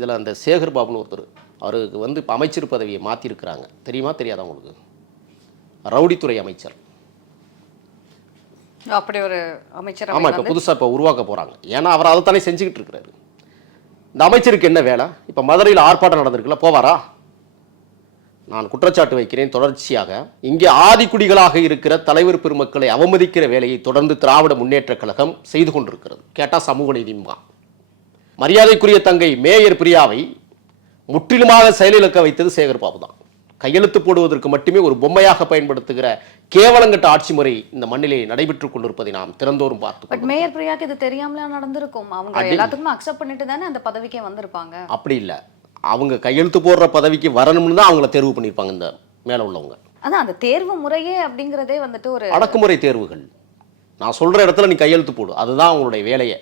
இதில் அந்த சேகர் பாபுன்னு ஒருத்தர், அவருக்கு வந்து இப்போ அமைச்சர் பதவியை மாற்றிருக்கிறாங்க. தெரியுமா தெரியாதா உங்களுக்கு? ரவுடித்துறை அமைச்சர். அப்படி ஒரு அமைச்சர். ஆமாம், இப்போ புதுசாக இப்போ உருவாக்க போகிறாங்க. ஏன்னா அவர் அதை தானே செஞ்சுக்கிட்டு இருக்கிறாரு. இந்த அமைச்சருக்கு என்ன வேலை? இப்போ மதுரையில் ஆர்ப்பாட்டம் நடந்திருக்குல்ல, போவாரா? நான் குற்றச்சாட்டு வைக்கிறேன் தொடர்ச்சியாக. இங்கே ஆதிக்குடிகளாக இருக்கிற தலைவர் பெருமக்களை அவமதிக்கிற வேலையை தொடர்ந்து திராவிட முன்னேற்ற கழகம் செய்து கொண்டிருக்கிறது. கேட்டால் சமூக நீதிமா. மரியாதைக்குரிய தங்கை மேயர் பிரியாவை முற்றிலுமாக செயலிழக்க வைத்தது சேகர் பாபு தான். கையெழுத்து போடுவதற்கு மட்டுமே ஒரு பொம்மையாக பயன்படுத்துகிற கேவலங்கட்ட ஆட்சி முறை இந்த மண்ணிலே நடைபெற்றுக் கொண்டிருப்பதை நாம் திறந்தோறும் பார்த்து. பட் மேயர் பிரியாக்கு இது தெரியாமல நடந்திருக்கும். அவங்க எல்லாத்துக்கும் அக்செப்ட் பண்ணிட்டு தானே அந்த பதவிக்கே வந்திருப்பாங்க. அப்படி இல்லை, அவங்க கையெழுத்து போடுற பதவிக்கு வரணும்னு தான் அவங்கள தேர்வு பண்ணியிருப்பாங்க இந்த மேலே உள்ளவங்க. அதான் அந்த தேர்வு முறையே அப்படிங்கிறதே வந்துட்டு ஒரு அடக்குமுறை தேர்வுகள். நான் சொல்ற இடத்துல நீ கையெழுத்து போடு, அதுதான் அவங்களுடைய வேலையை.